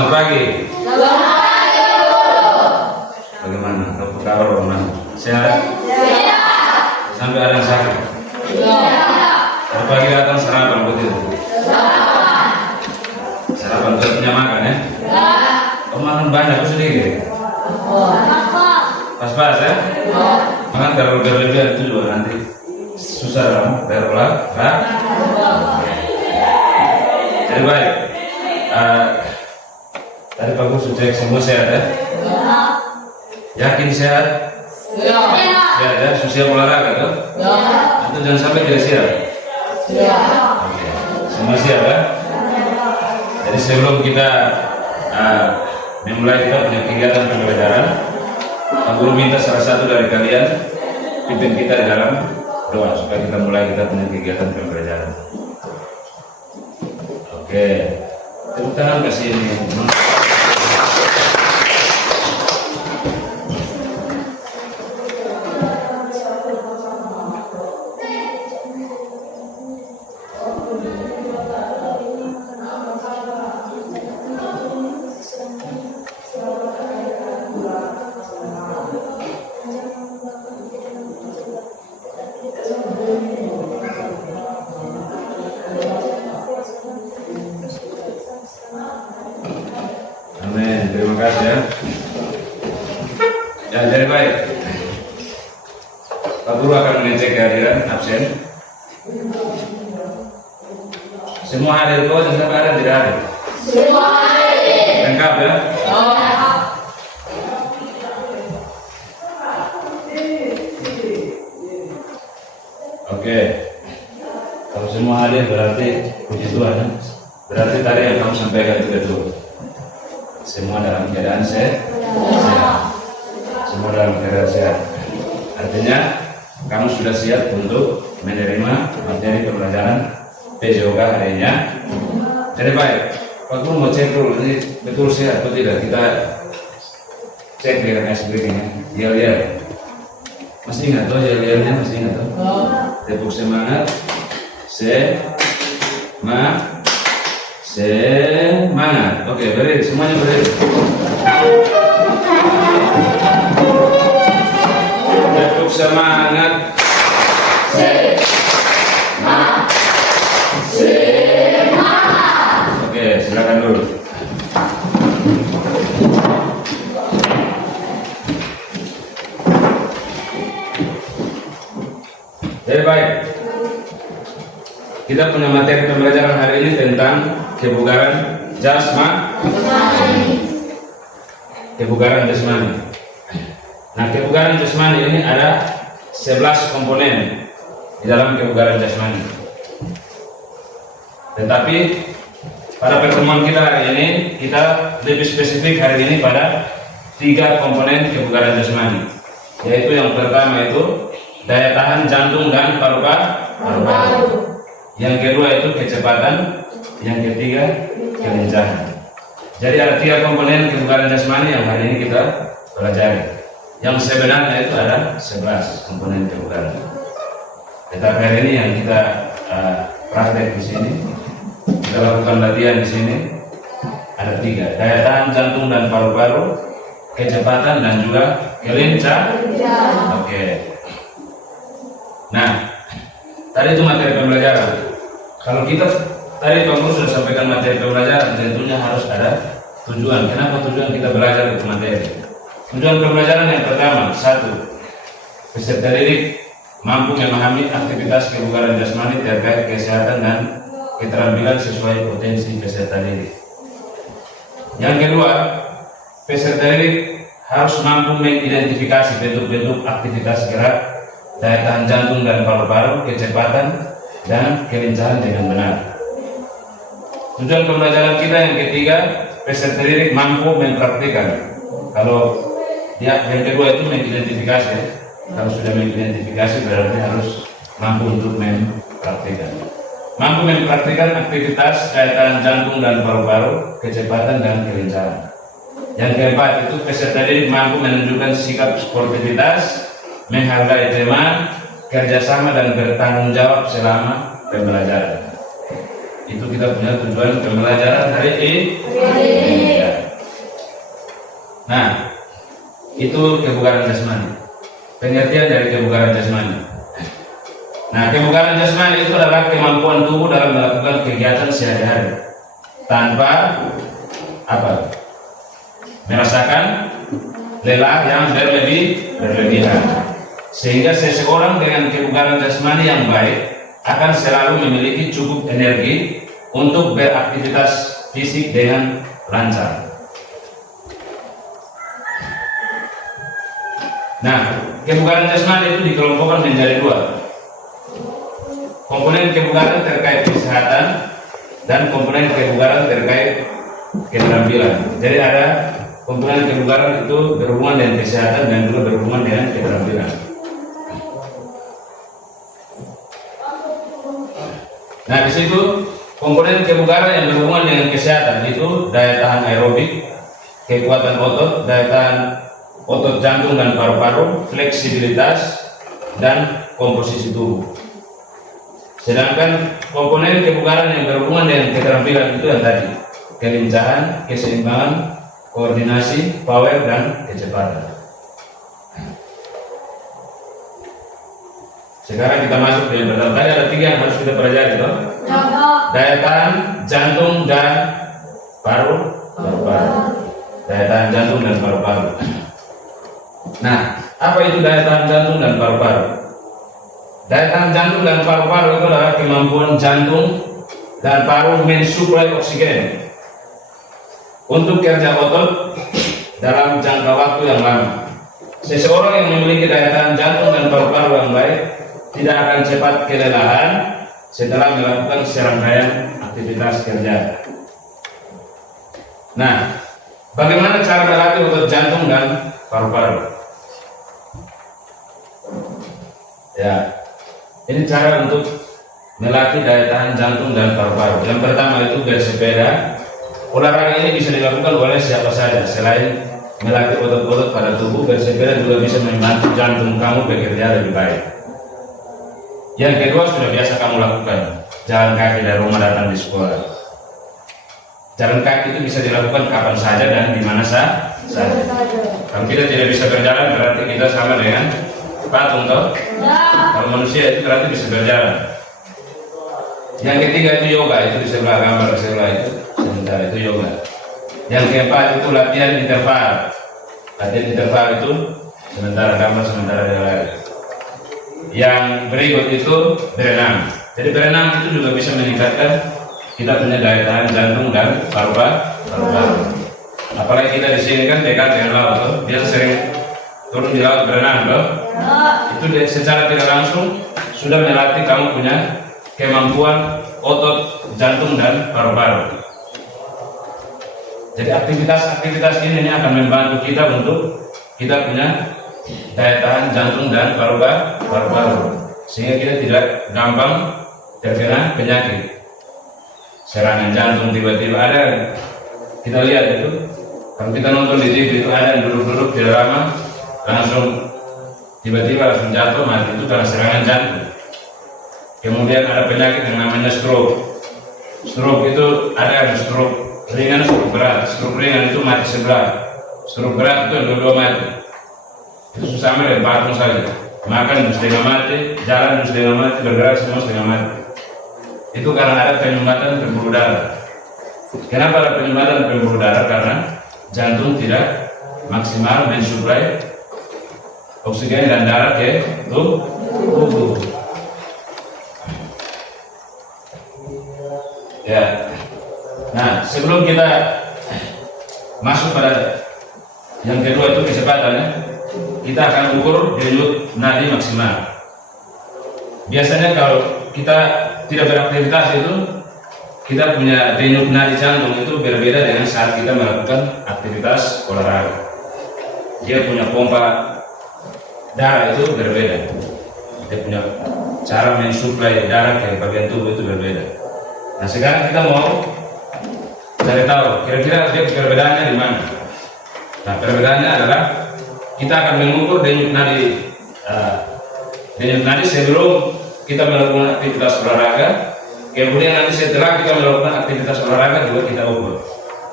Selamat pagi. Selamat pagi, Guru. Bagaimana? Apa kabar Roman? Sehat? Sehat. Sampai ada yang sakit? Tidak. Hari pagi datang sarapan begitu? Sarapan. Sarapan sudah punya makan ya? Tidak. Oh, makan banyak atau sedikit? Pas-pas ya? Makan berlebihan itu juga nanti susah kamu berolahraga. Jadi baik. Tadi Pak Guru sudah cek semua sehat ya? Yakin sehat? Sehat ya? Susah olahraga tuh? Atau jangan sampai tidak siap? Oke. Semua siap ya? Jadi sebelum kita memulai kita punya kegiatan pembelajaran, Pak Guru minta salah satu dari kalian pimpin kita di dalam doa supaya kita mulai kita punya kegiatan pembelajaran. Oke, tepuk tangan kasih ini. Amin, terima kasih ya. Ya, jadi baik. Pak Guru akan mengecek kehadiran absen. Semua hadir kok, dan sampai ada tidak hadir? Semua hadir. Lengkap ya? Oke. Kalau semua hadir berarti puji Tuhan ya? Berarti tadi yang kamu sampaikan itu betul. Semua dalam keadaan sehat. Semua dalam keadaan sehat. Artinya kamu sudah siap untuk menerima materi pembelajaran PJOK hari ini ya. Jadi baik, Pak Guru mau cek dulu ini betul sehat atau tidak. Kita cek di RMS berikutnya. Yel-yel. Masih ingat tuh yel-yelnya, masih ingat tuh? Tepuk semangat. Semangat. Oke, berdiri, semuanya berdiri. Tepuk semangat. Oke, silakan dulu. Jadi baik. Kita punya materi pembelajaran hari ini tentang kebugaran kebugaran jasmani. Nah, kebugaran jasmani ini ada 11 komponen di dalam kebugaran jasmani. Tetapi pada pertemuan kita hari ini kita lebih spesifik hari ini pada 3 komponen kebugaran jasmani. Yaitu yang pertama itu daya tahan jantung dan paru-paru. Yang kedua itu kecepatan, yang ketiga kelincahan. Jadi ada 3 komponen kebugaran jasmani yang hari ini kita pelajari. Yang sebenarnya itu ada 11 komponen kebugaran. Tetapi hari ini yang kita praktek di sini, kita lakukan latihan di sini ada 3: daya tahan jantung dan paru-paru, kecepatan dan juga kelincahan. Oke. Nah, tadi itu materi pembelajaran. Kalau kita tadi Pak Guru sudah sampaikan materi pembelajaran, tentunya harus ada tujuan. Kenapa tujuan kita belajar itu materi? Tujuan pembelajaran yang pertama, 1. Peserta didik mampu memahami aktivitas kebugaran jasmani terkait kesehatan dan keterampilan sesuai potensi peserta didik. Yang kedua, peserta didik harus mampu mengidentifikasi bentuk-bentuk aktivitas gerak, daya tahan jantung dan paru-paru, kecepatan dan kelincahan dengan benar. Tujuan pembelajaran kita yang ketiga, peserta didik mampu mempraktikkan. Kalau yang kedua itu mengidentifikasi. Kalau sudah mengidentifikasi berarti harus mampu untuk mempraktikkan. Mampu mempraktikkan aktivitas daya tahan jantung dan paru-paru, kecepatan dan kelincahan. Yang keempat itu peserta didik mampu menunjukkan sikap sportivitas, menghargai teman, kerjasama dan bertanggung jawab selama pembelajaran. Itu kita punya tujuan pembelajaran hari ini. Ya. Nah, itu kebugaran jasmani. Pengertian dari kebugaran jasmani. Nah, kebugaran jasmani itu adalah kemampuan tubuh dalam melakukan kegiatan sehari-hari tanpa apa? Merasakan lelah yang berlebihan. Sehingga seseorang dengan kebugaran jasmani yang baik akan selalu memiliki cukup energi untuk beraktivitas fisik dengan lancar. Nah, kebugaran jasmani itu dikelompokkan menjadi dua. Komponen kebugaran terkait kesehatan dan komponen kebugaran terkait keterampilan. Jadi ada komponen kebugaran itu berhubungan dengan kesehatan dan juga berhubungan dengan keterampilan. Nah, di situ komponen kebugaran yang berhubungan dengan kesehatan itu daya tahan aerobik, kekuatan otot, daya tahan otot jantung dan paru-paru, fleksibilitas, dan komposisi tubuh. Sedangkan komponen kebugaran yang berhubungan dengan keterampilan itu yang tadi, kelincahan, keseimbangan, koordinasi, power, dan kecepatan. Sekarang kita masuk ke yang pertama. Tadi ada 3 yang harus kita pelajari, toh? Daya tahan jantung dan paru-paru. Daya tahan jantung dan paru-paru. Nah, apa itu daya tahan jantung dan paru-paru? Daya tahan jantung dan paru-paru itu adalah kemampuan jantung dan paru mensuplai oksigen untuk kerja otot dalam jangka waktu yang lama. Seseorang yang memiliki daya tahan jantung dan paru-paru yang baik tidak akan cepat kelelahan setelah melakukan serangkaian aktivitas kerja. Nah, bagaimana cara melatih otot jantung dan paru-paru? Ya, ini cara untuk melatih daya tahan jantung dan paru-paru. Yang pertama itu bersepeda. Olahraga ini bisa dilakukan oleh siapa saja. Selain melatih otot-otot pada tubuh, bersepeda juga bisa membantu jantung kamu bekerja lebih baik. Yang kedua sudah biasa kamu lakukan, jalan kaki dari rumah datang di sekolah. Jalan kaki itu bisa dilakukan kapan saja dan di mana saja. Kalau kita tidak bisa berjalan berarti kita sama dengan patung, toh? Kalau manusia itu berarti bisa berjalan. Yang ketiga itu yoga, itu di sebelah gambar sebelah itu, sementara itu yoga. Yang keempat itu latihan interval. Latihan interval itu sementara gambar sementara dia lari. Yang berikut itu berenang. Jadi berenang itu juga bisa meningkatkan kita punya daya tahan jantung dan paru-paru. Apalagi kita di sini kan dekat dengan laut, toh? Biasa sering turun di laut berenang, toh? Itu secara tidak langsung sudah melatih kamu punya kemampuan otot jantung dan paru-paru. Jadi aktivitas ini akan membantu kita untuk kita punya daya tahan jantung dan paru-paru, sehingga kita tidak gampang terkena penyakit serangan jantung tiba-tiba. Ada, kita lihat itu kalau kita nonton di TV itu ada yang duduk-duduk tidak lama langsung tiba-tiba langsung jatuh mati, itu karena serangan jantung. Kemudian ada penyakit yang namanya stroke. Stroke itu ada yang stroke ringan, stroke berat. Stroke ringan itu mati sebelah, stroke berat itu yang dua-dua mati. Itu susah dengan patung saja, makan setengah mati, jalan setengah mati, bergerak semua setengah mati. Itu karena ada penyumbatan pembuluh darah. Kenapa ada penyumbatan pembuluh darah? Karena jantung tidak maksimal mensuplai oksigen dan darah ke tubuh. Ya. Nah, sebelum kita masuk pada yang kedua itu kecepatannya, kita akan ukur denyut nadi maksimal. Biasanya kalau kita tidak beraktivitas itu, kita punya denyut nadi jantung itu berbeda dengan saat kita melakukan aktivitas olahraga. Dia punya pompa darah itu berbeda. Dia punya cara mensuplai darah ke bagian tubuh itu berbeda. Nah, sekarang kita mau cari tahu kira-kira dia perbedaannya di mana. Nah, perbedaannya adalah kita akan mengukur denyut nadi sebelum kita melakukan aktivitas olahraga, kemudian nanti setelah kita melakukan aktivitas olahraga juga kita ukur.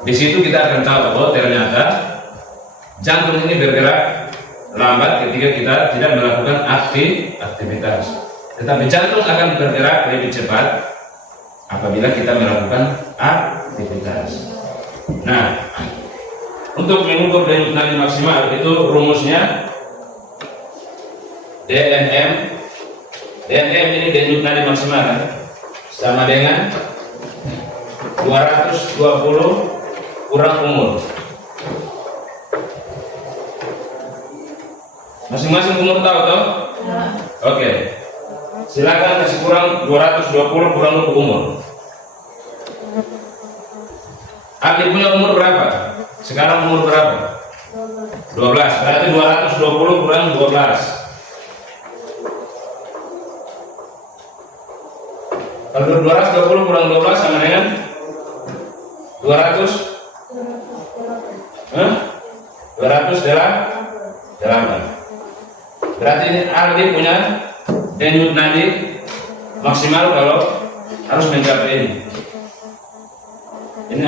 Di situ kita akan tahu bahwa ternyata jantung ini bergerak lambat ketika kita tidak melakukan aktivitas. Tetapi jantung akan bergerak lebih cepat apabila kita melakukan aktivitas. Nah, untuk mengukur denyut nadi maksimal itu rumusnya DNM. DNM ini denyut nadi maksimal kan? Sama dengan 220 kurang umur. Masing-masing umur tahu toh? Ya. Oke. Silakan kasih kurang 220 kurang umur. Adi punya umur berapa? Sekarang umur berapa? 12. Berarti 220 kurang 12. Kalau 220 kurang 12 sama dengan 200? 208. Berarti ini Aldi punya denyut nadi maksimal kalau harus mencapai ini. Ini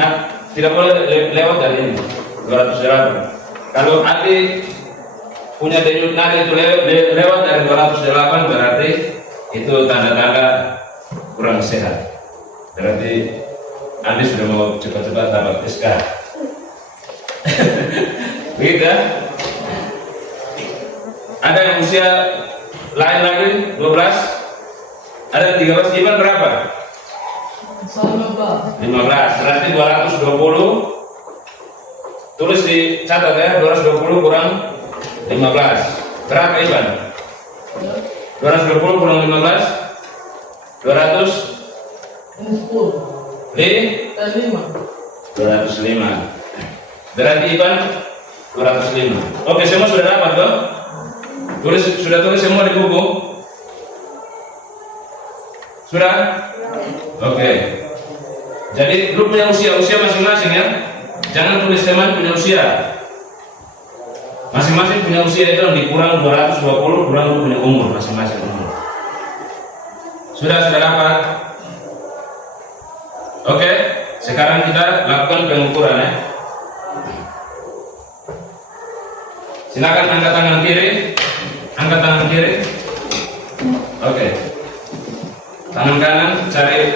tidak boleh lewat dari ini 208. Kalau Aldi punya denyut nadi itu lewat dari 208 berarti itu tanda-tanda kurang sehat. Berarti Andi sudah mau cepat-cepat dapat SK. Begitu ya? Ada yang usia lain lagi 12, ada 13, Iman berapa? 15. Berarti 220. Tulis di catat ya, 220 kurang 15. Berapa Iman? 220 kurang 15? 205. Berarti Iban 205. Oke, semua sudah dapat toh? Sudah tulis semua di buku? Sudah? Oke. Jadi lu punya usia masing-masing ya. Jangan tulis teman punya usia. Masing-masing punya usia itu yang dikurang 220 kurang lu punya umur masing-masing umur. Sudah dapat? Oke, sekarang kita lakukan pengukuran ya. Silakan angkat tangan kiri. Angkat tangan kiri. Oke. Tangan kanan cari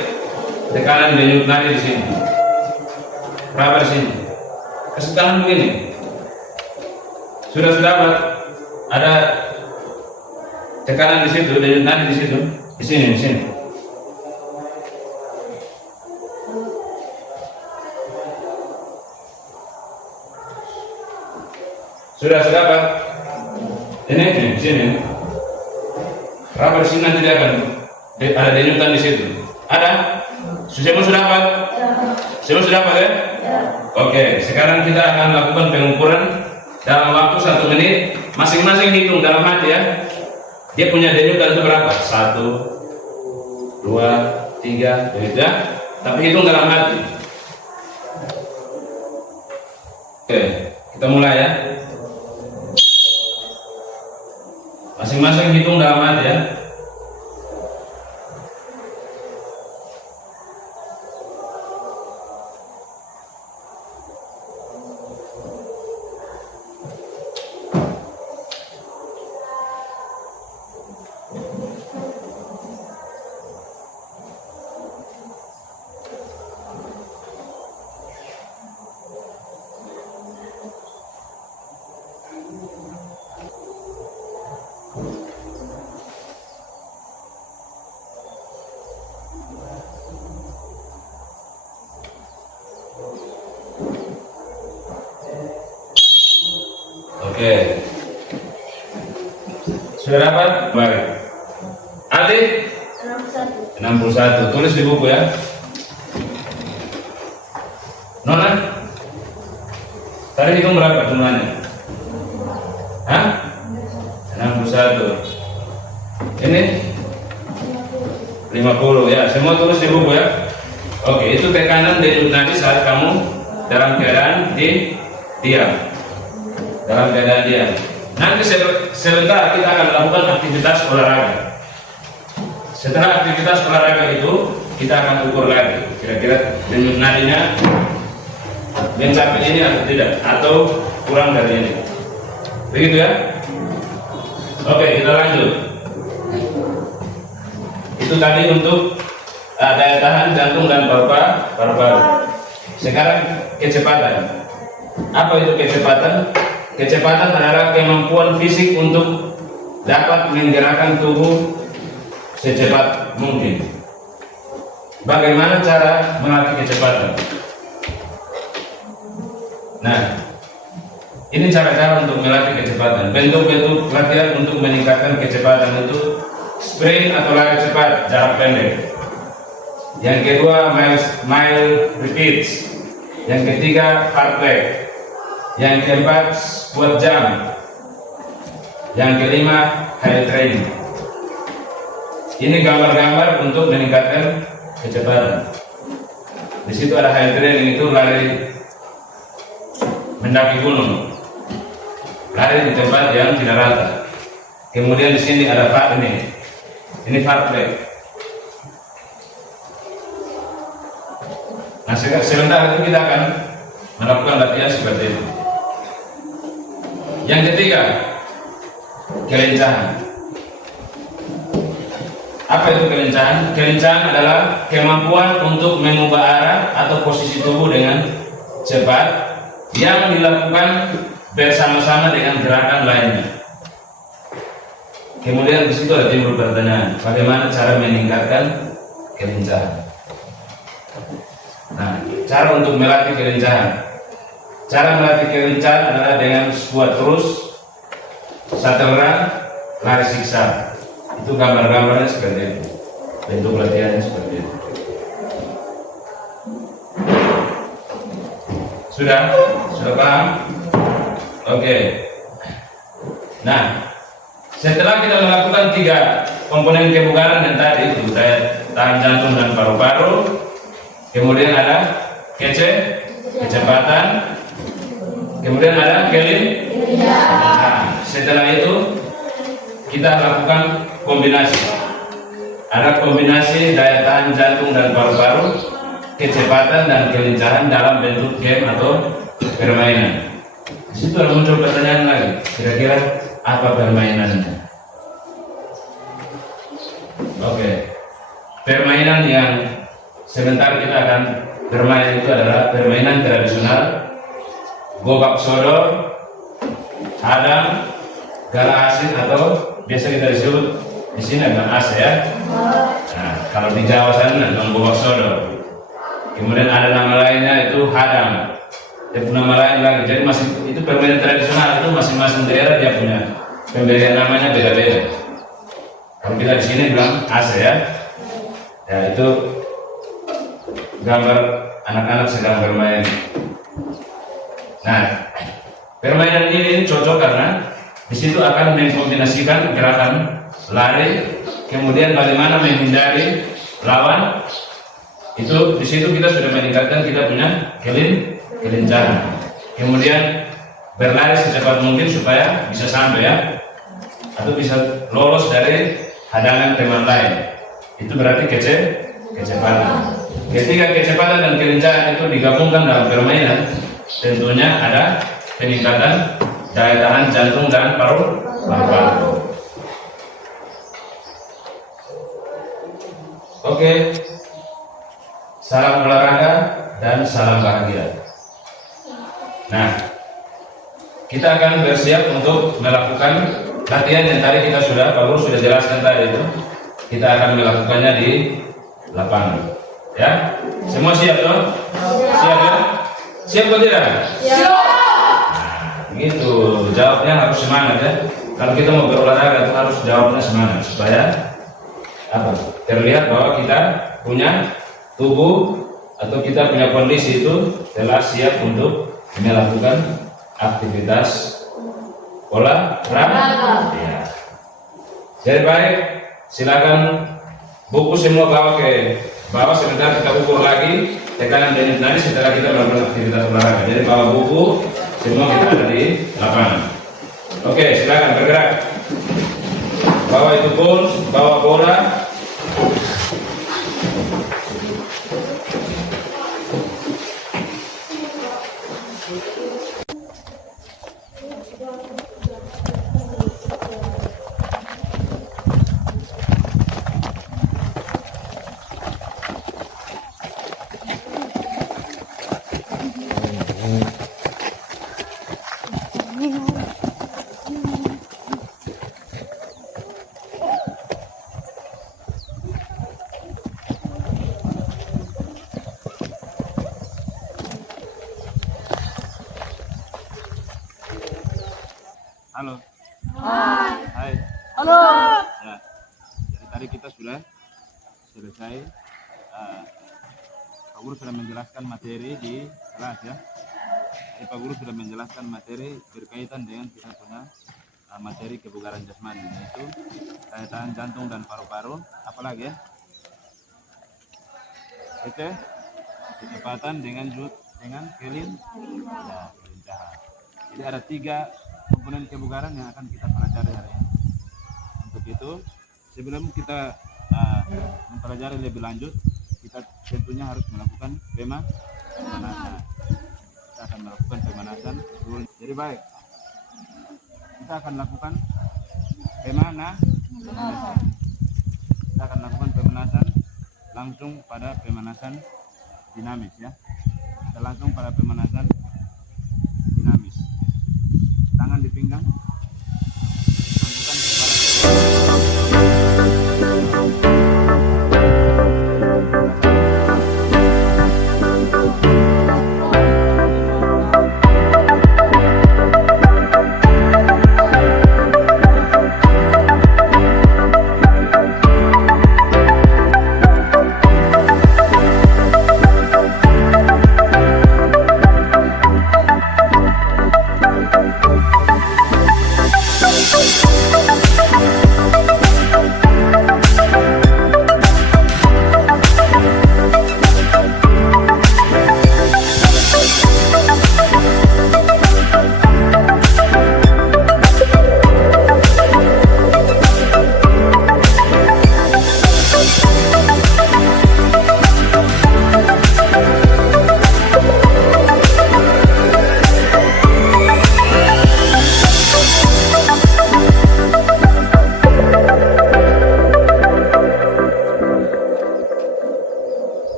tekanan denyut nadi di sini. Berapa di sini? Kasih tangan begini. Sudah dapat? Ada tekanan di situ, denyut nadi di situ. Di sini. Sudah dapat? Ini sini. Berapa di sini nanti dia akan ada denyutan di situ. Ada? Semua sudah dapat? Semua sudah dapat ya? Oke, sekarang kita akan lakukan pengukuran dalam waktu 1 menit. Masing-masing hitung dalam hati ya. Dia punya denyutan itu berapa? 1, 2, 3, begitu ya. Tapi hitung dalam hati. Oke, kita mulai ya. Masing-masing hitung dalam hati ya. Oke. Sudah dapat? Baik. Adik? 61. Tulis di buku ya. Nona? Tadi hitung berapa jumlahnya? Hah? 61. Ini? 50 ya. Semua tulis di buku ya. Oke, itu tekanan denyut nadi saat kamu dalam keadaan diam. Dalam keadaan diam. Nanti sebentar kita akan melakukan aktivitas olahraga. Setelah aktivitas olahraga itu kita akan ukur lagi kira-kira denyut nadinya mencapai ini atau tidak, atau kurang dari ini. Begitu ya? Oke, kita lanjut. Itu tadi untuk daya tahan jantung dan paru-paru. Sekarang kecepatan. Apa itu kecepatan? Kecepatan adalah kemampuan fisik untuk dapat menggerakkan tubuh secepat mungkin. Bagaimana cara melatih kecepatan? Nah, ini cara-cara untuk melatih kecepatan. Bentuk-bentuk latihan untuk meningkatkan kecepatan itu sprint atau lari cepat jarak pendek. Yang kedua mile repeats. Yang ketiga fartlek. Yang keempat squat jump. Yang kelima high training. Ini gambar-gambar untuk meningkatkan kecepatan. Di situ ada high training, itu lari mendaki gunung, lari di tempat yang tidak rata. Kemudian di sini ada ini fartlek. Nah, sebentar itu kita akan melakukan latihan seperti itu. Yang ketiga, kelincahan. Apa itu kelincahan? Kelincahan adalah kemampuan untuk mengubah arah atau posisi tubuh dengan cepat yang dilakukan bersama-sama dengan gerakan lainnya. Kemudian di situ ada timbul pertanyaan, bagaimana cara meningkatkan kelincahan? Nah, cara untuk melatih kelincahan. Cara melatih kelincahan adalah dengan squat terus, shuttle run, lari zigzag. Itu gambar-gambarnya seperti itu. Bentuk latihannya seperti itu. Sudah paham? Oke. Nah, setelah kita melakukan 3 komponen kebugaran yang tadi itu daya tahan jantung dan paru-paru, kemudian ada kecepatan, kemudian ada nah, setelah itu kita lakukan kombinasi. Ada kombinasi daya tahan jantung dan paru-paru, kecepatan dan kelincahan dalam bentuk game atau permainan. Di situ ada muncul pertanyaan lagi, kira-kira apa permainannya? Oke. Permainan yang sebentar kita akan bermain itu adalah permainan tradisional gobak sodor, hadang, gala asin atau biasa kita disebut di sini dengan ase ya. Nah, kalau di Jawa sana dengan gobak sodor. Kemudian ada nama lainnya itu hadang. Dia punya nama lain lagi. Jadi masih itu permainan tradisional, itu masing-masing daerah dia punya pemberian namanya beda-beda. Kalau kita di sini bilang ase ya. Ya itu gambar anak-anak sedang bermain. Nah, permainan ini cocok karena di situ akan mengkombinasikan gerakan lari, kemudian bagaimana menghindari lawan. Itu di situ kita sudah meningkatkan kita punya kelincahan. Kemudian berlari secepat mungkin supaya bisa sampai ya, atau bisa lolos dari hadangan teman lain. Itu berarti kecepatan. Ketika kecepatan dan kelincahan itu digabungkan dalam permainan, tentunya ada peningkatan daya tahan jantung dan paru-paru. Oke. Salam olahraga dan salam bahagia. Nah, kita akan bersiap untuk melakukan latihan yang tadi kita sudah jelaskan tadi itu. Kita akan melakukannya di lapangan. Ya, semua siap toh? Siap ya? Siap atau tidak? Siap. Nah, gitu. Jawabnya harus semangat ya. Kalau kita mau berolahraga itu harus jawabnya semangat supaya apa? Terlihat bahwa kita punya tubuh atau kita punya kondisi itu telah siap untuk melakukan aktivitas olahraga. Ya. Jadi baik, silakan buku semua bawa ke bawah, sebentar kita ukur lagi tekanan denyut nadi setelah kita melakukan aktivitas olahraga. Jadi bawa buku semua kita ada di lapangan. Oke, silakan bergerak. Bawa itu pulse, bawa bola. Halo. Hai. Halo. Ya. Jadi tadi kita sudah selesai. Pak Guru sudah menjelaskan materi di kelas ya. Jadi Pak Guru sudah menjelaskan materi berkaitan dengan kita punya materi kebugaran jasmani, yaitu daya tahan jantung dan paru-paru. Apalagi ya? Itu kecepatan dengan kelincahan. Jadi ada 3 komponen kebugaran yang akan kita pelajari hari ini. Untuk itu, sebelum kita mempelajari lebih lanjut, kita tentunya harus melakukan pemanasan. Kita akan melakukan pemanasan dulu. Jadi baik, kita akan lakukan pemanasan. Kita akan lakukan pemanasan langsung pada pemanasan dinamis ya. Kita langsung pada pemanasan dinamis. Tangan di pinggang. Lakukan kepala.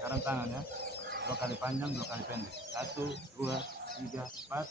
Sekarang tangannya 2 kali panjang, 2 kali pendek. 1, 2, 3, 4.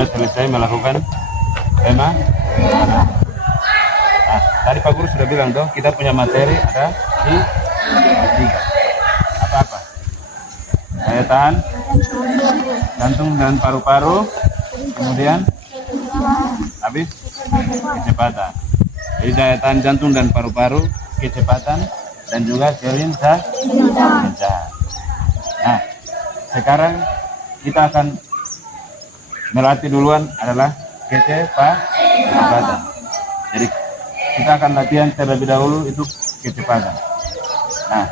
sudah selesai melakukan tema. Nah, tadi Pak Guru sudah bilang tuh, kita punya materi ada di tiga. Apa-apa? Daya tahan, jantung dan paru-paru, kemudian habis kecepatan. Jadi daya tahan jantung dan paru-paru, kecepatan, dan juga kelincahan. Nah, sekarang kita akan melatih duluan adalah kecepatan. Jadi kita akan latihan terlebih dahulu itu kecepatan. Nah,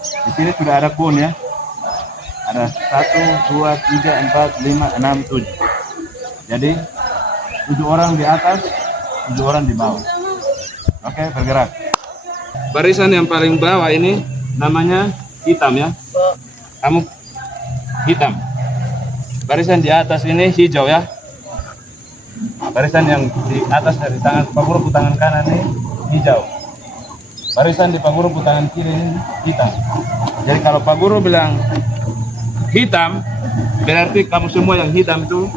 di sini sudah ada kun ya. Ada 1, 2, 3, 4, 5, 6, 7. Jadi 7 orang di atas, 7 orang di bawah. Oke, bergerak. Barisan yang paling bawah ini namanya hitam ya. Kamu hitam. Barisan di atas ini hijau ya. Barisan yang di atas dari tangan Pak Guru tangan kanan ini hijau. Barisan di Pak Guru tangan kiri ini hitam. Jadi kalau Pak Guru bilang hitam, berarti kamu semua yang hitam itu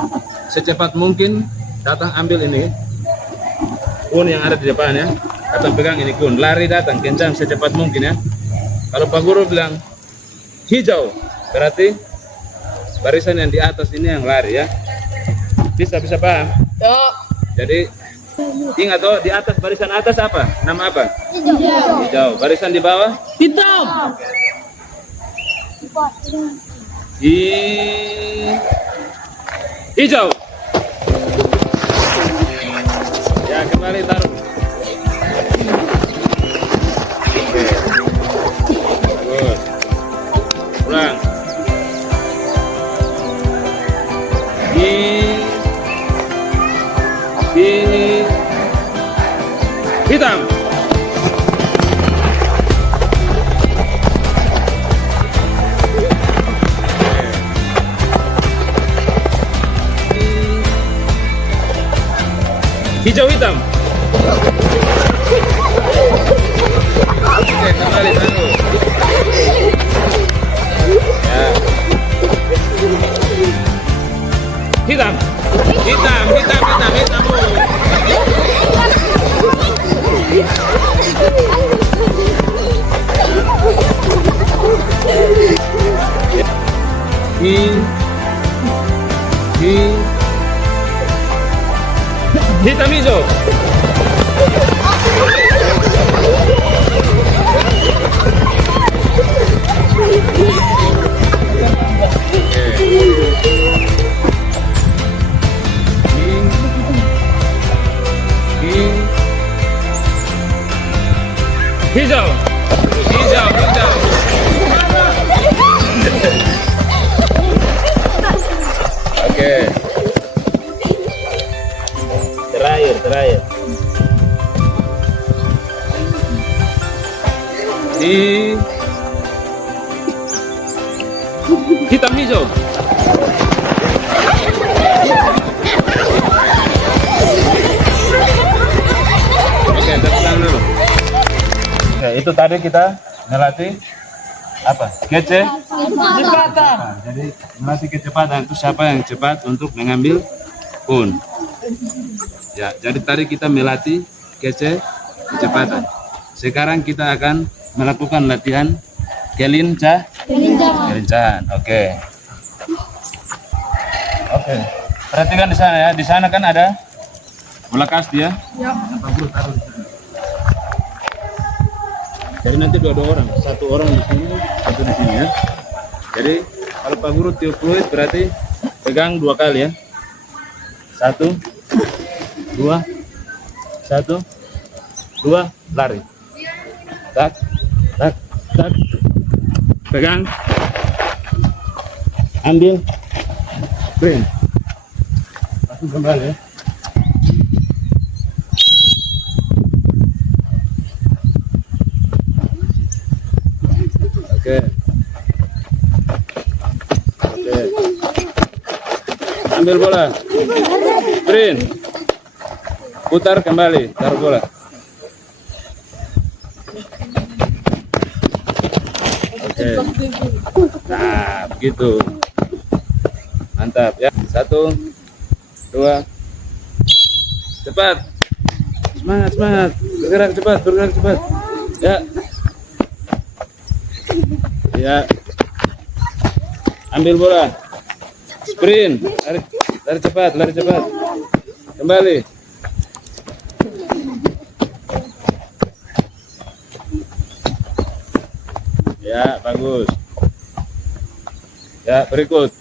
secepat mungkin datang ambil ini kun yang ada di depan ya. Datang pegang ini kun, lari datang kencang secepat mungkin ya. Kalau Pak Guru bilang hijau, berarti barisan yang di atas ini yang lari ya. Bisa paham? Ya. Jadi ingat tuh, di atas barisan atas apa? Nama apa? Hijau. Hijau. Barisan di bawah? Hitam. Hijau. Ya, kembali taruh. Oke. Bagus. Ulang. Hitam. Hijau hitam. Oke, kembali taruh. Ya. Hitam. Hitam hijau. Hijau. Oke. Terakhir. Di hitam hijau. Oke, tenang dulu. Oke, itu tadi kita melatih apa? Kecepatan. Jadi melatih kecepatan itu siapa yang cepat untuk mengambil kun. Ya, jadi tadi kita melatih kecepatan. Sekarang kita akan melakukan latihan kelincahan. Oke. Perhatikan di sana ya. Di sana kan ada bola kas dia. Ya. Taruh di sana. Jadi nanti dua orang, satu orang di sini, satu di sini ya. Jadi kalau Pak Guru tiup fluid berarti pegang 2 kali ya. 1, 2, 1, 2, lari. Tak. Pegang. Ambil. Print. Langsung kembali ya. Oke. Ambil bola. Print. Putar kembali, taruh bola. Oke. Nah, begitu. Mantap ya. 1, 2. Cepat. Semangat, semangat. Bergerak cepat, bergerak cepat. Ya. Ya. Ambil bola. Sprint. Lari, lari cepat, lari cepat. Kembali. Ya, bagus. Ya, berikut.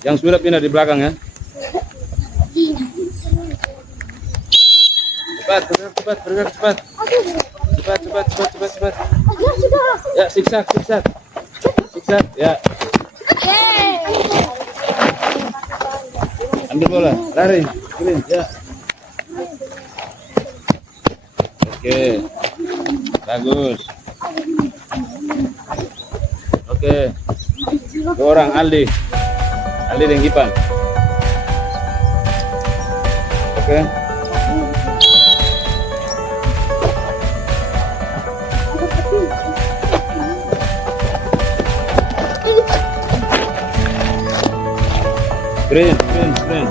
Yang sudah pindah di belakang ya. Cepat, bergerak cepat, bergerak cepat. Cepat, cepat, cepat, cepat, cepat. Ya, siksak, siksak. Siksak, ya. Ambil bola, lari, sprint, ya. Oke. Bagus. Oke. 2 orang, Aldi. Aldi dan Ipan. Oke. Sprint, sprint, sprint.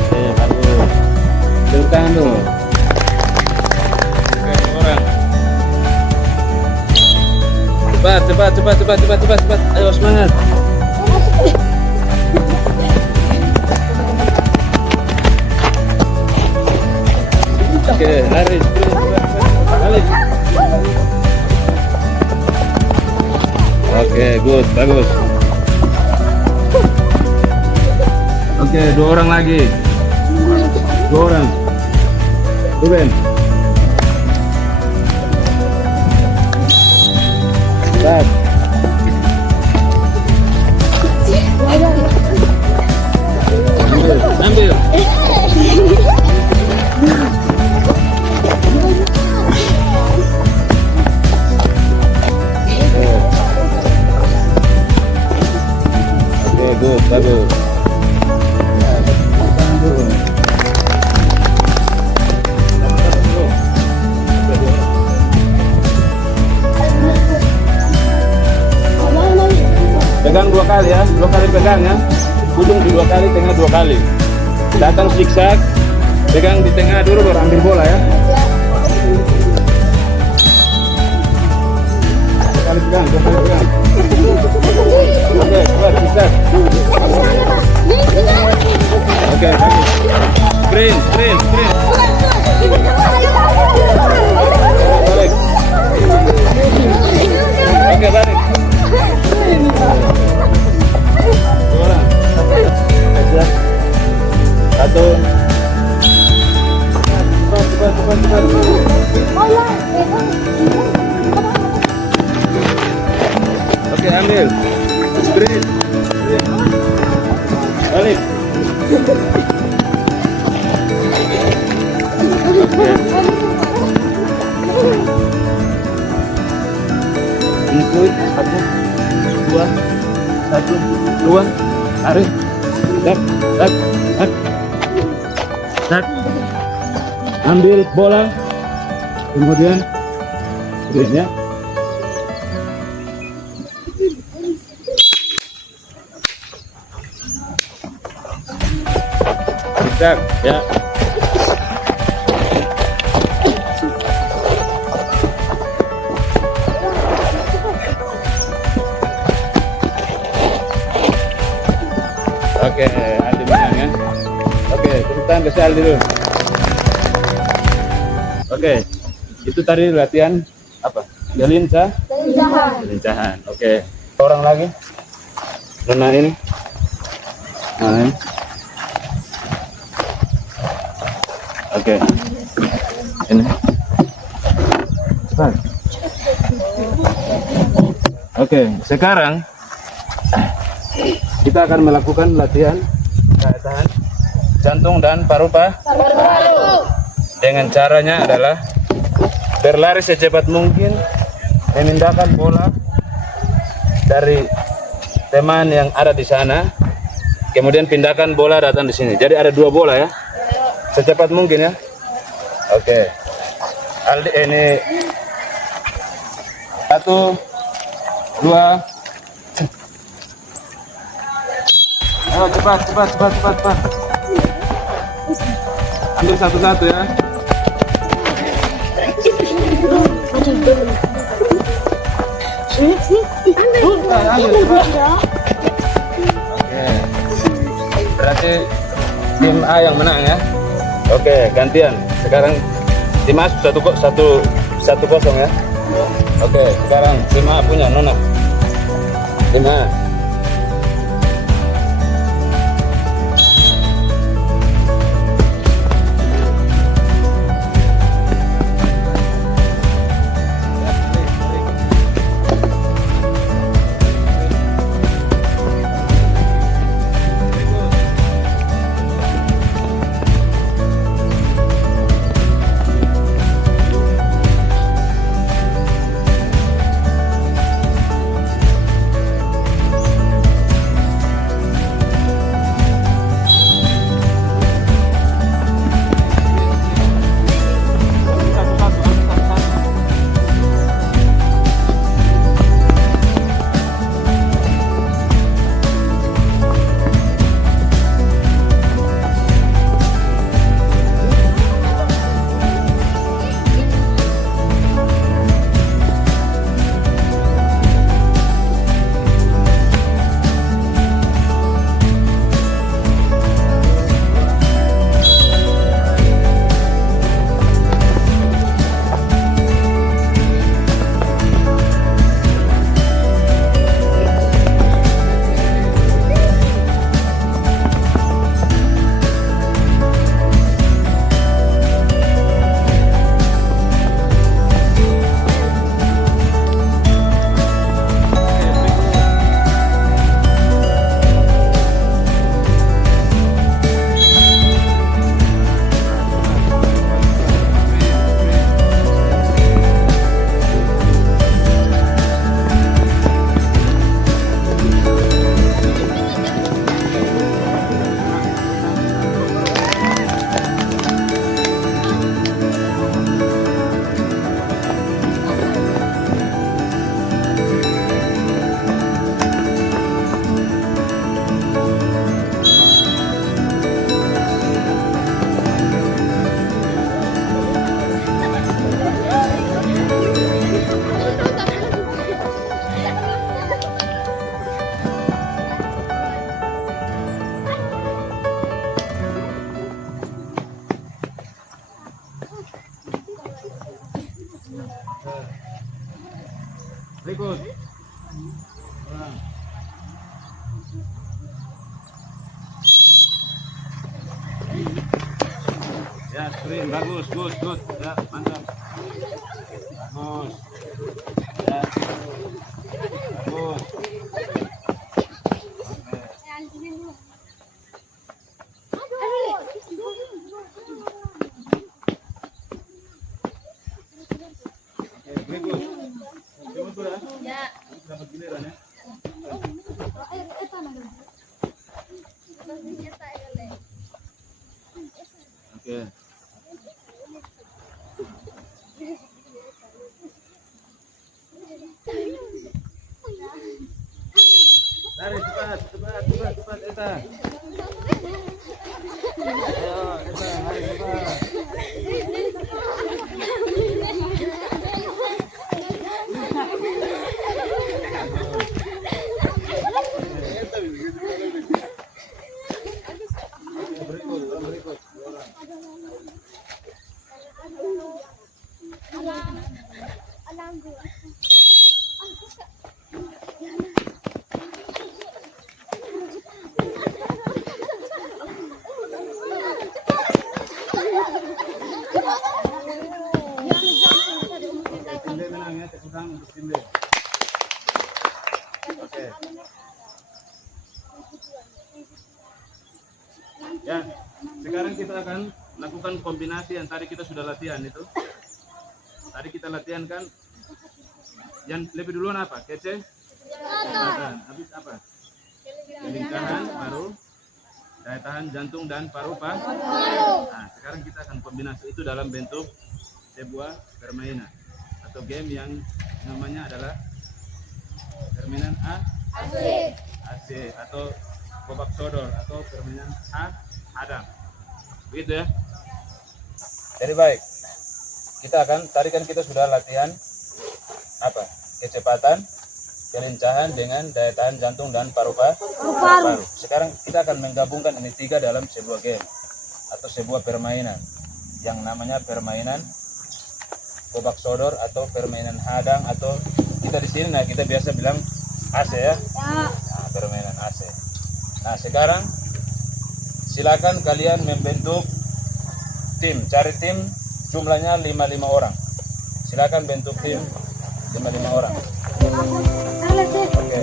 Oke, bagus. Tepuk tangan dulu. Oke, 2 orang. Cepat, cepat, cepat, cepat, cepat, cepat, cepat. Ayo semangat. Oke, lari, sprint, lari. Oke, good, bagus. Oke, 2 orang lagi. 2 orang. Ruben. Start. Ambil, ambil. Oke, good, bagus. Pegang 2 kali ya, 2 kali pegang ya. Ujung di 2 kali, tengah 2 kali. Datang zigzag, pegang di tengah dulu baru ambil bola ya. 2 kali pegang, 2 kali pegang. Oke, cepat zigzag. Oke, bagus. Sprint, sprint, sprint. Balik. Oke, balik. 2 orang. 1. Cepat, cepat, cepat, cepat. Oke, ambil. Sprint. Sprint. Balik. Oke. Ikut 1, 2, 1, 2. Lari. Tak, tak, tak. Tak. Ambil bola. Kemudian sprintnya. Zigzag, ya. Oke, Aldi menang ya. Oke, tepuk tangan kasih Aldi dulu. Oke, itu tadi latihan apa? Gelincahan. Gelincahan. Oke, orang lagi. Nona ini. Nah, ini. Oke, ini. Cepat. Oke, sekarang kita akan melakukan latihan daya tahan jantung dan paru-paru. Dengan caranya adalah berlari secepat mungkin, memindahkan bola dari teman yang ada di sana, kemudian pindahkan bola datang di sini. Jadi ada 2 bola ya, secepat mungkin ya. Oke, Aldi ini 1, 2, Ayo cepat. Ambil satu-satu ya. Ambil cepat. Oke. Berarti tim A yang menang ya. Oke, gantian. Sekarang tim A 1-0 ya. Oke, sekarang tim A punya Nona. Tim A. Berikut. Ya, screen bagus, good. Ya, mantap. Bagus. Ya. Bagus. Oke, berikut. Ya. Dapat giliran ya. Oke. Lari cepat Eta. Ayo Eta, lari cepat. Berikut. Tim D menang ya, tepuk tangan untuk tim D. Oke. Ya, sekarang kita akan lakukan kombinasi yang tadi kita sudah latihan itu. Tadi kita latihan kan, yang lebih duluan apa? Kece? Habis apa? Kelingkahan, paru, daya tahan jantung dan paru pak. Nah, sekarang kita akan kombinasi itu dalam bentuk sebuah permainan atau game yang namanya adalah permainan AC atau Gobak sodor atau permainan hadang. Begitu ya. Jadi baik. Tadi kan kita sudah latihan apa? Kecepatan, kelincahan dengan daya tahan jantung dan paru-paru. Sekarang kita akan menggabungkan ini tiga dalam sebuah game atau sebuah permainan yang namanya permainan gobak sodor atau permainan hadang atau kita di sini kita biasa bilang AC ya. Nah, permainan AC. Nah, sekarang silakan kalian membentuk tim, cari tim jumlahnya 5 orang. Silakan bentuk tim 5 orang. Oke.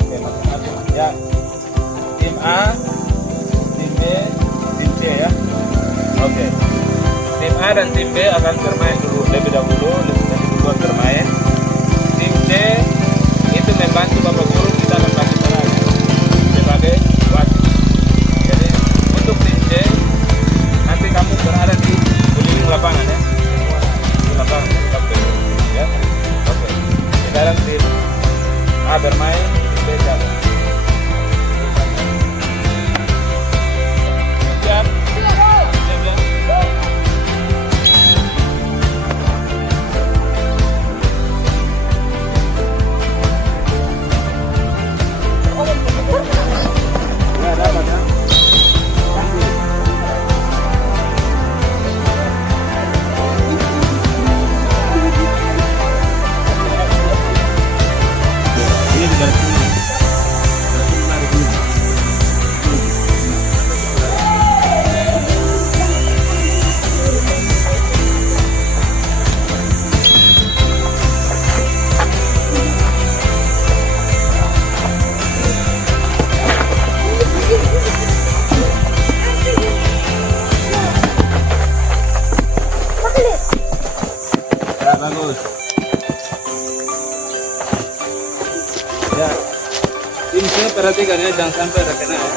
Oke, masing-masing. Ya. Tim A, tim B, tim C ya. Oke. Tim A dan tim B akan bermain lebih dahulu bermain. Tim C itu membantu Bapak Guru, kita akan kasih saran sebagai wasit. Jadi untuk tim C nanti kamu berada di ujung lapangan ya. Di lapangan ya. Oke. Sekarang tim A bermain, tim B jaga. Siap? Siap ya? Ya, dapat ya. Ini di garis ini. Garis ini tarik dulu. Ya, bagus. Ya, tim C perhatikan ya, jangan sampai terkena ya.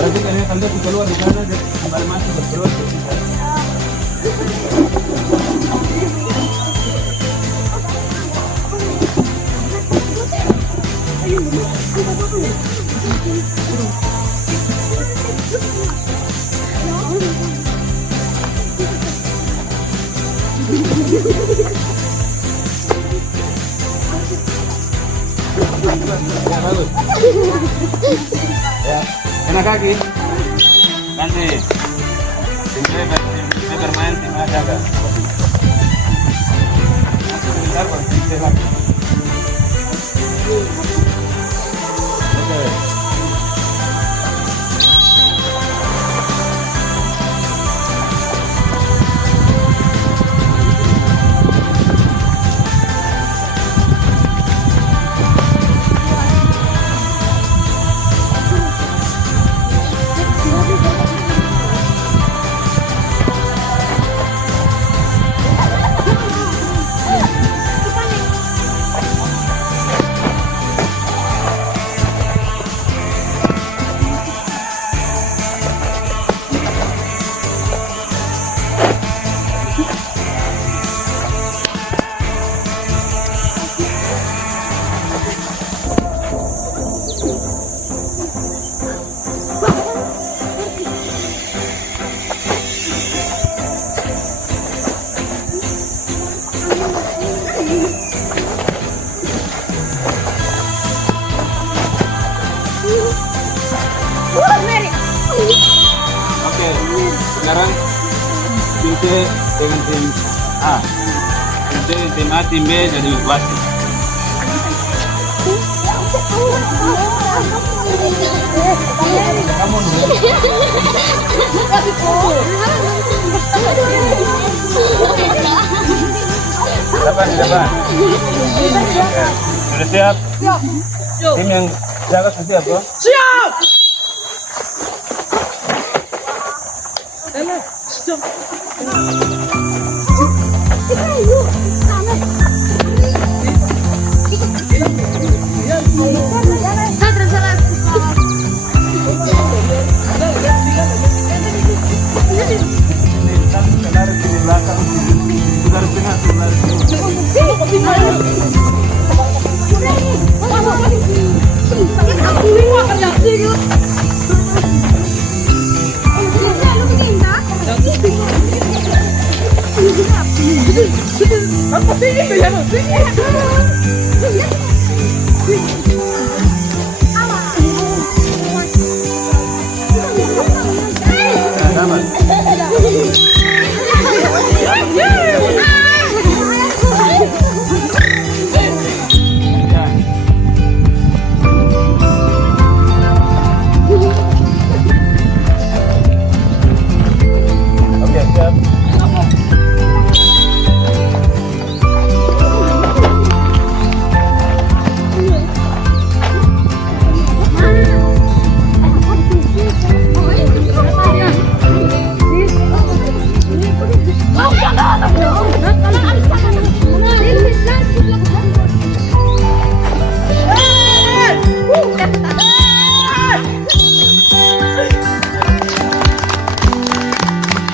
Perhatikan ya, kalian keluar di sana dan kembali masuk berpeluang. Ya, bagus. Ya, kena kaki. Ganti. Tim B bermain, tim A jaga. Masuk sebentar, baru tim C lagi. Oke. Sekarang tim C dengan tim A. Tim A, tim B jadi wasit. Kamu dulu. Depan. Sudah siap? Tim yang jaga sudah siap, bro? Siap. Apa sih itu ya? Oke, siap.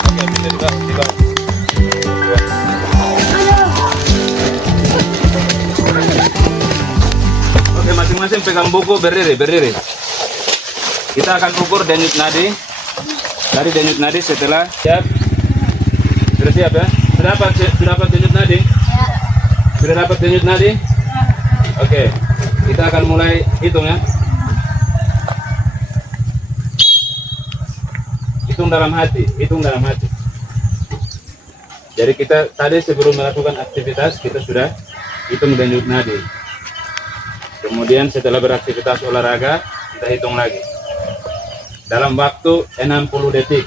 Oke, bisa dibawa. Oke, masing-masing pegang buku, berdiri. Kita akan ukur denyut nadi. Dari denyut nadi setelah siap. Sudah siap ya? Sudah dapat denyut nadi? Sudah dapat denyut nadi? Oke, kita akan mulai hitung ya. Hitung dalam hati. Jadi kita tadi sebelum melakukan aktivitas kita sudah hitung denyut nadi. Kemudian setelah beraktivitas olahraga kita hitung lagi. Dalam waktu 60 detik.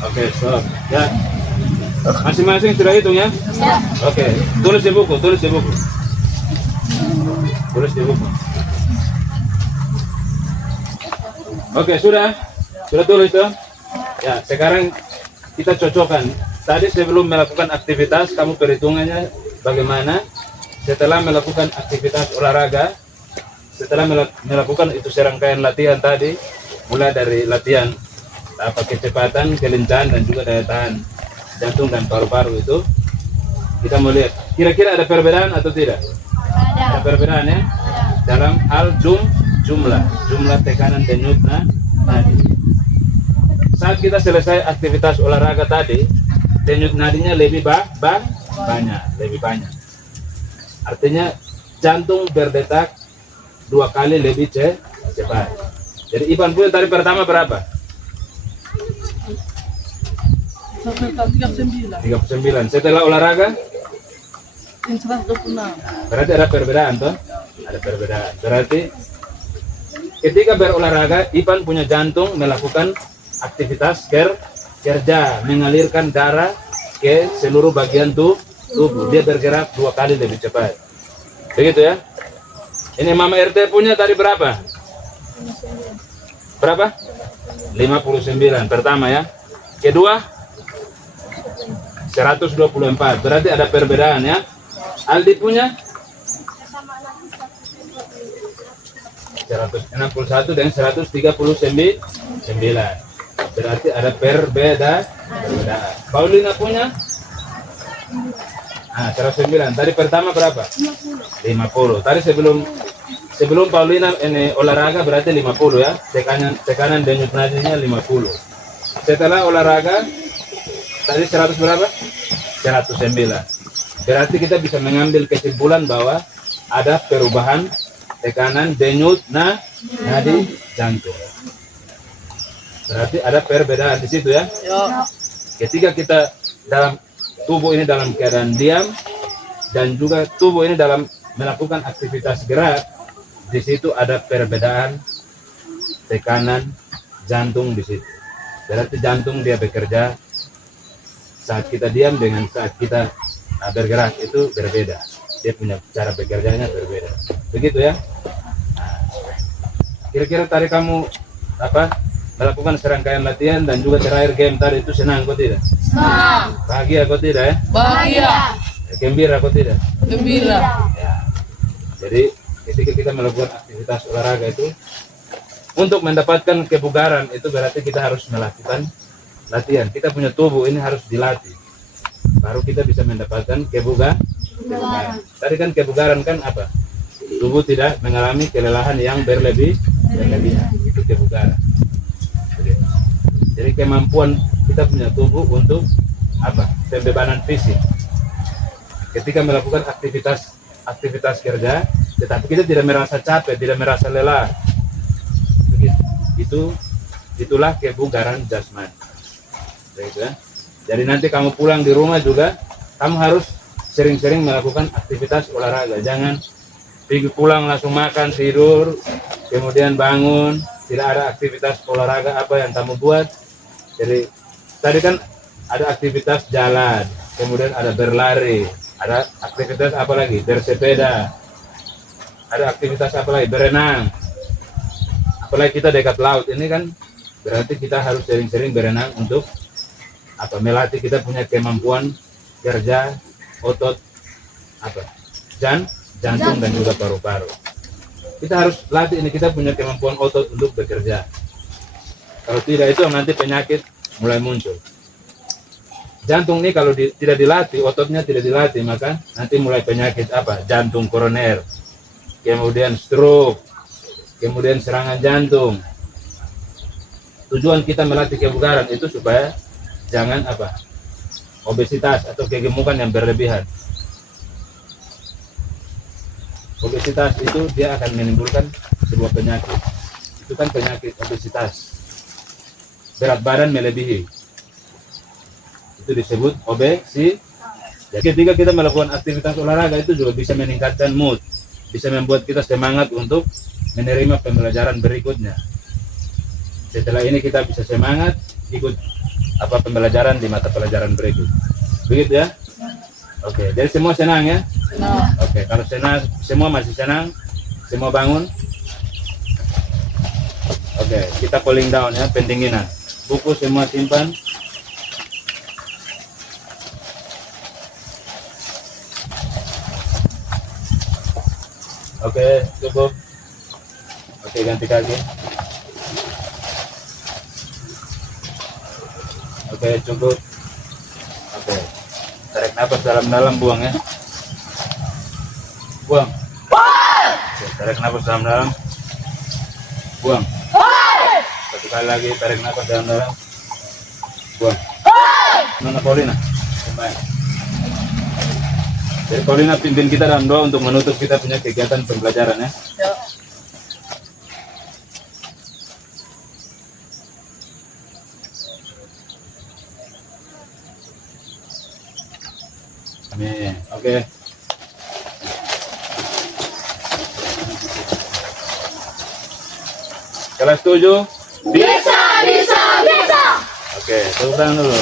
Oke, stop. Ya. Masing-masing sudah hitung ya? Ya. Oke, tulis di buku. Oke, sudah tulis tuh. Ya, sekarang kita cocokkan. Tadi sebelum melakukan aktivitas, kamu perhitungannya bagaimana? Setelah melakukan aktivitas olahraga, setelah melakukan itu serangkaian latihan tadi, mulai dari latihan apa kecepatan, kelincahan dan juga daya tahan jantung dan paru-paru itu, kita melihat kira-kira ada perbedaan atau tidak? Ada perbedaan ya? Dalam hal jumlah tekanan denyut nadi. Saat kita selesai aktivitas olahraga tadi, denyut nadinya lebih banyak. Artinya jantung berdetak 2 kali lebih cepat. Jadi Ivan punya tadi pertama berapa? 39. 39. Setelah olahraga? 126. Berarti ada perbedaan toh? Ada perbedaan. Berarti ketika berolahraga, Ivan punya jantung melakukan aktivitas kerja, mengalirkan darah ke seluruh bagian tubuh. Dia bergerak 2 kali lebih cepat. Begitu ya? Ini Mama RT punya tadi berapa? Berapa? 59 pertama ya. Kedua 124. Berarti ada perbedaan ya. Aldi punya 161 dan 139. Berarti ada perbedaan. Paulina punya 109. Tadi pertama berapa? 50. Tadi sebelum Paulina ini olahraga berarti 50 ya. Tekanan denyut nadinya 50. Setelah olahraga tadi 100 berapa? 109. Berarti kita bisa mengambil kesimpulan bahwa ada perubahan tekanan denyut nadi jantung. Berarti ada perbedaan di situ ya. Ketika kita dalam tubuh ini dalam keadaan diam dan juga tubuh ini dalam melakukan aktivitas gerak, di situ ada perbedaan tekanan jantung di situ. Berarti jantung dia bekerja saat kita diam dengan saat kita bergerak itu berbeda. Dia punya cara bekerjanya berbeda. Begitu ya. Kira-kira tadi kamu melakukan serangkaian latihan dan juga terakhir game tadi itu senang kok tidak? Senang. Bahagia kok tidak ya? Bahagia. Gembira kok tidak? Gembira. Ya. Jadi ketika kita melakukan aktivitas olahraga itu untuk mendapatkan kebugaran itu berarti kita harus melakukan latihan. Kita punya tubuh ini harus dilatih. Baru kita bisa mendapatkan kebugaran. Tadi kan kebugaran kan apa? Tubuh tidak mengalami kelelahan yang berlebihan. Itu kebugaran. Jadi kemampuan kita punya tubuh untuk apa? Pembebanan fisik. Ketika melakukan aktivitas kerja, tetapi kita tidak merasa capek, tidak merasa lelah. Begitu. Itulah kebugaran jasmani. Begitu ya. Jadi nanti kamu pulang di rumah juga, kamu harus sering-sering melakukan aktivitas olahraga. Jangan pergi pulang langsung makan, tidur, kemudian bangun, tidak ada aktivitas olahraga apa yang kamu buat. Jadi tadi kan ada aktivitas jalan, kemudian ada berlari, ada aktivitas apa lagi? Bersepeda, ada aktivitas apa lagi? Berenang. Apalagi kita dekat laut, ini kan berarti kita harus sering-sering berenang untuk apa? Melatih kita punya kemampuan kerja otot apa? Jantung dan juga paru-paru. Kita harus latih ini, kita punya kemampuan otot untuk bekerja. Kalau tidak itu nanti penyakit mulai muncul. Jantung ini kalau tidak dilatih, ototnya tidak dilatih, maka nanti mulai penyakit apa? Jantung koroner, kemudian stroke, kemudian serangan jantung. Tujuan kita melatih kebugaran itu supaya jangan apa? Obesitas atau kegemukan yang berlebihan. Obesitas itu dia akan menimbulkan sebuah penyakit. Itu kan penyakit obesitas. Berat badan melebihi. Itu disebut obesitas. Jadi ketika kita melakukan aktivitas olahraga itu juga bisa meningkatkan mood. Bisa membuat kita semangat untuk menerima pembelajaran berikutnya. Setelah ini kita bisa semangat ikut apa pembelajaran di mata pelajaran berikut. Begitu ya? Oke, jadi semua senang ya? Senang. Oke, kalau senang, semua masih senang, semua bangun. Oke, kita cooling down ya, pendinginan. Buku semua simpan. Oke, cukup. Oke, ganti kaki. Oke, cukup. Oke, tarik nafas dalam-dalam, buang ya. Buang. Oke, tarik nafas dalam-dalam. Buang. Satu kali lagi, tarik nafas dalam-dalam. Buang. Nona Paulina, kembali. Jadi Paulina pimpin kita dalam doa untuk menutup kita punya kegiatan pembelajaran ya. Ya. Amin. Oke. Kelas 7? Bisa. Oke, tepuk tangan dulu.